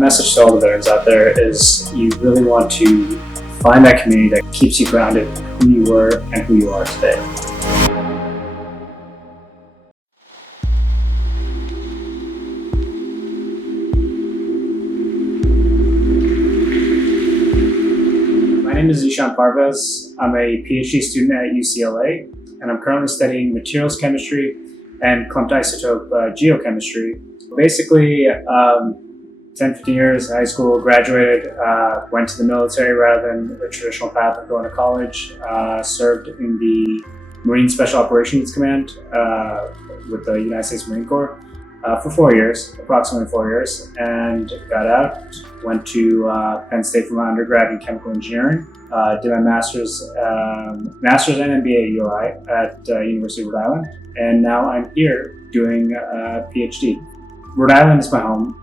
message to all the veterans out there is you really want to find that community that keeps you grounded in who you were and who you are today. My name is Zeeshan Parvez. I'm a PhD student at UCLA, and I'm currently studying materials chemistry and clumped isotope geochemistry. Basically, 10, 15 years, high school, graduated, went to the military rather than the traditional path of going to college, served in the Marine Special Operations Command with the United States Marine Corps for 4 years, approximately 4 years, and got out, went to Penn State for my undergrad in chemical engineering, did my master's and MBA at URI at University of Rhode Island, and now I'm here doing a PhD. Rhode Island is my home.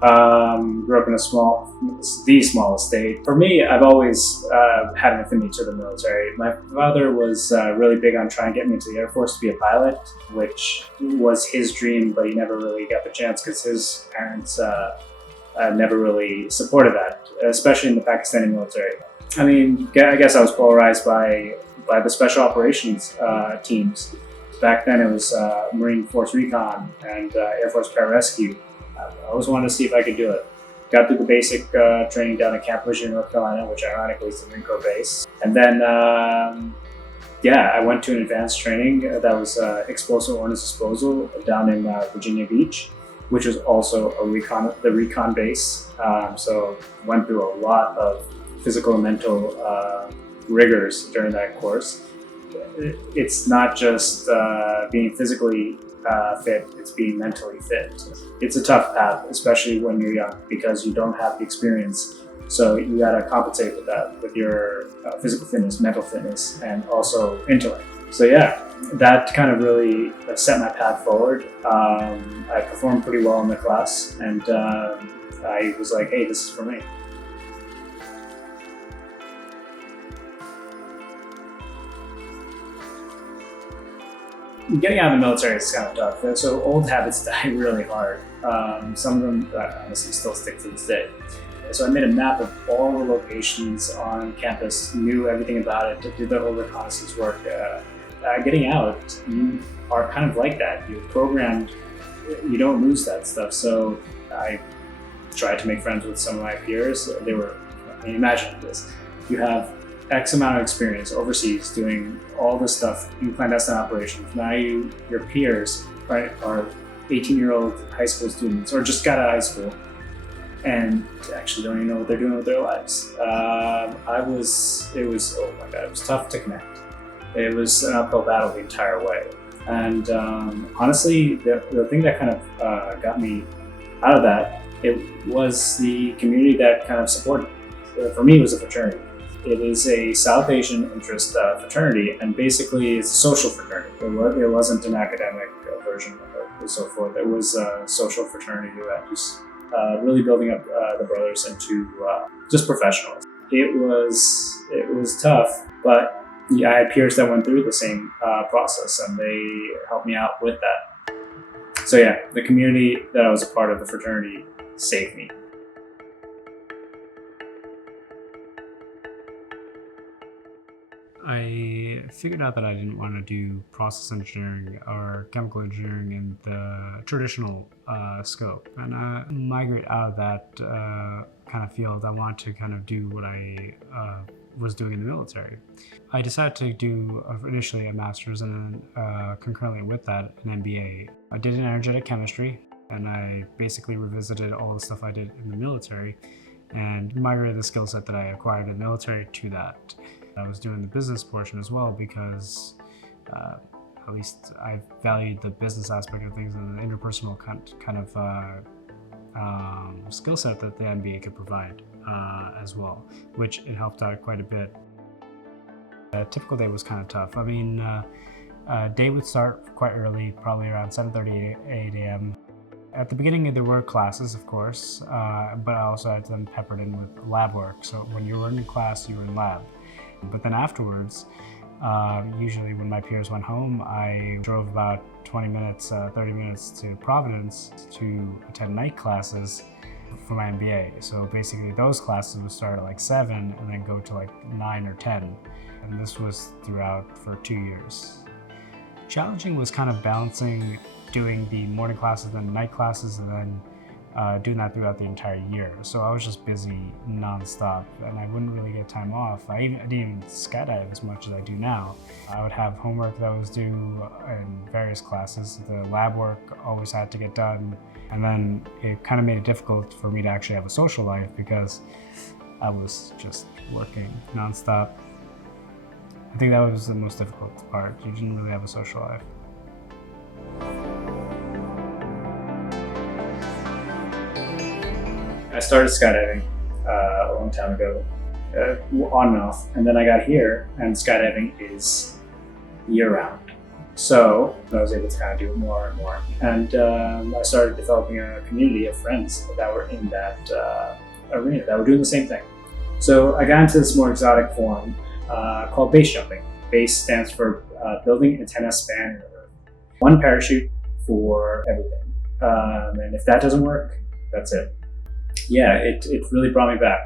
Grew up in the smallest state. For me, I've always had an affinity to the military. My father was really big on trying to get me into the Air Force to be a pilot, which was his dream, but he never really got the chance because his parents never really supported that, especially in the Pakistani military. I mean, I guess I was polarized by the special operations teams. Back then it was Marine Force Recon and Air Force Pararescue. I always wanted to see if I could do it. Got through the basic training down at Camp Lejeune, North Carolina, which ironically is the Marine Corps base. And then, I went to an advanced training that was explosive ordnance disposal down in Virginia Beach, which was also the recon base. So went through a lot of physical and mental rigors during that course. It's not just being physically fit, it's being mentally fit. It's a tough path, especially when you're young, because you don't have the experience. So you gotta compensate with that, with your physical fitness, mental fitness, and also intellect. So yeah, that kind of really set my path forward. I performed pretty well in the class, and I was like, hey, this is for me. Getting out of the military is kind of tough. So old habits die really hard. Some of them honestly still stick to this day. So I made a map of all the locations on campus, knew everything about it, did the whole reconnaissance work. Getting out, you are kind of like that. You're programmed, you don't lose that stuff. So I tried to make friends with some of my peers. They were, imagine this, you have X amount of experience overseas doing all this stuff in clandestine operations. Now your peers, right, are 18-year-old high school students or just got out of high school and actually don't even know what they're doing with their lives. It was tough to connect. It was an uphill battle the entire way. And honestly, the thing that kind of got me out of that, it was the community that kind of supported me. For me, it was a fraternity. It is a South Asian interest fraternity, and basically it's a social fraternity. It wasn't an academic version of it and so forth. It was a social fraternity that was really building up the brothers into just professionals. It was tough, but I had peers that went through the same process, and they helped me out with that. So yeah, the community that I was a part of, the fraternity, saved me. I figured out that I didn't want to do process engineering or chemical engineering in the traditional scope, and I migrate out of that kind of field. I want to kind of do what I was doing in the military. I decided to do initially a master's and then concurrently with that an MBA. I did an energetic chemistry, and I basically revisited all the stuff I did in the military and migrated the skill set that I acquired in the military to that. I was doing the business portion as well because at least I valued the business aspect of things and the interpersonal kind of skill set that the MBA could provide as well, which it helped out quite a bit. A typical day was kind of tough. I mean, day would start quite early, probably around 7:30, 8 a.m. At the beginning, there were classes, of course, but I also had them peppered in with lab work. So when you were in class, you were in lab. But then afterwards, usually when my peers went home, I drove about 20 minutes, 30 minutes to Providence to attend night classes for my MBA. So basically those classes would start at like 7 and then go to like 9 or 10. And this was throughout for 2 years. Challenging was kind of balancing doing the morning classes and night classes and then doing that throughout the entire year. So I was just busy nonstop and I wouldn't really get time off. I didn't even skydive as much as I do now. I would have homework that was due in various classes. The lab work always had to get done. And then it kind of made it difficult for me to actually have a social life because I was just working nonstop. I think that was the most difficult part. You didn't really have a social life. I started skydiving a long time ago, on and off, and then I got here, and skydiving is year-round. So I was able to kind of do it more and more, and I started developing a community of friends that were in that arena, that were doing the same thing. So I got into this more exotic form called base jumping. Base stands for building antenna span in the earth. One parachute for everything, and if that doesn't work, that's it. Yeah, it really brought me back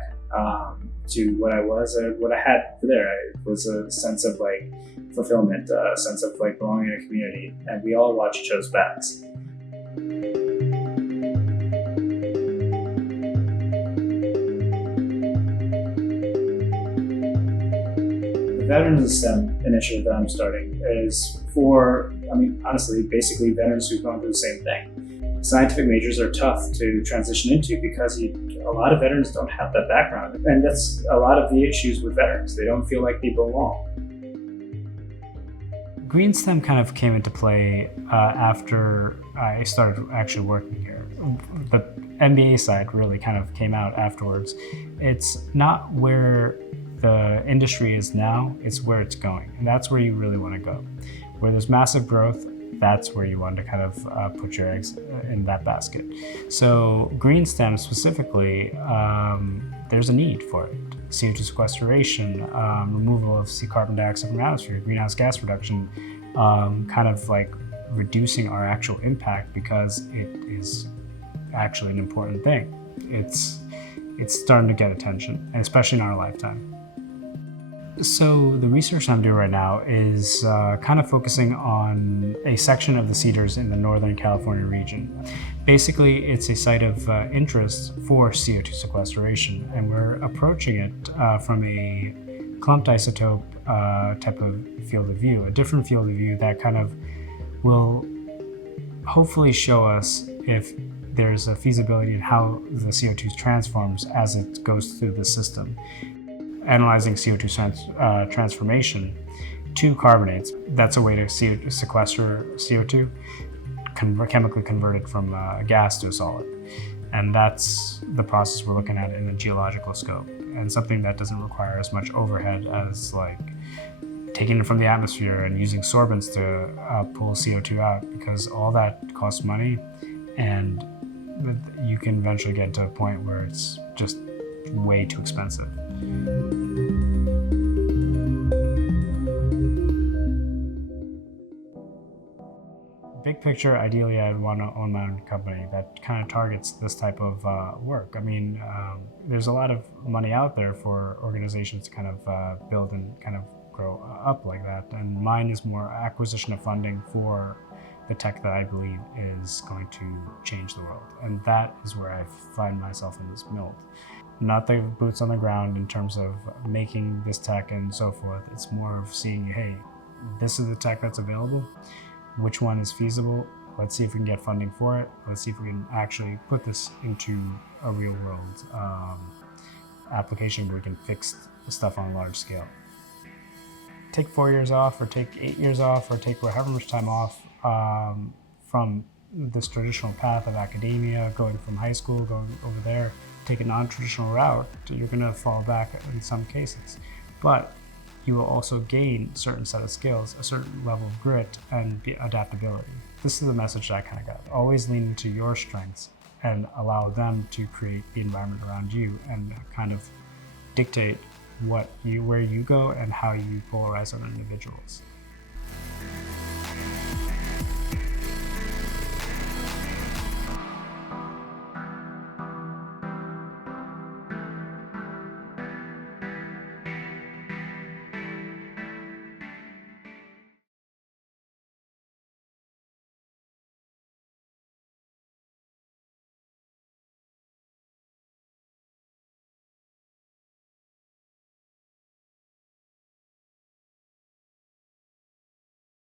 to what I was, what I had there. It was a sense of like fulfillment, a sense of like belonging in a community, and we all watch each other's backs. The Veterans STEM initiative that I'm starting is for, honestly, basically veterans who've gone through the same thing. Scientific majors are tough to transition into because a lot of veterans don't have that background. And that's a lot of the issues with veterans. They don't feel like they belong. Green STEM kind of came into play after I started actually working here. The MBA side really kind of came out afterwards. It's not where the industry is now, it's where it's going. And that's where you really want to go. Where there's massive growth, that's where you want to kind of put your eggs in that basket. So green STEM specifically, there's a need for it. CO2 sequestration, removal of carbon dioxide from the atmosphere, greenhouse gas reduction, kind of like reducing our actual impact because it is actually an important thing. It's starting to get attention, especially in our lifetime. So the research I'm doing right now is kind of focusing on a section of the Cedars in the Northern California region. Basically, it's a site of interest for CO2 sequestration, and we're approaching it from a clumped isotope type of field of view, a different field of view that kind of will hopefully show us if there's a feasibility in how the CO2 transforms as it goes through the system. Analyzing CO2 transformation to carbonates, that's a way to sequester CO2, chemically converted from a gas to a solid. And that's the process we're looking at in a geological scope, and something that doesn't require as much overhead as like taking it from the atmosphere and using sorbents to pull CO2 out, because all that costs money, and you can eventually get to a point where it's just way too expensive. Big picture, ideally, I'd want to own my own company that kind of targets this type of work. There's a lot of money out there for organizations to kind of build and kind of grow up like that. And mine is more acquisition of funding for the tech that I believe is going to change the world. And that is where I find myself in this build. Not the boots on the ground in terms of making this tech and so forth. It's more of seeing, hey, this is the tech that's available. Which one is feasible? Let's see if we can get funding for it. Let's see if we can actually put this into a real world application where we can fix stuff on a large scale. Take 4 years off, or take 8 years off, or take however much time off from this traditional path of academia, going from high school, going over there, take a non-traditional route, you're going to fall back in some cases. But you will also gain a certain set of skills, a certain level of grit and adaptability. This is the message that I kind of got. Always lean into your strengths and allow them to create the environment around you and kind of dictate where you go and how you polarize other individuals.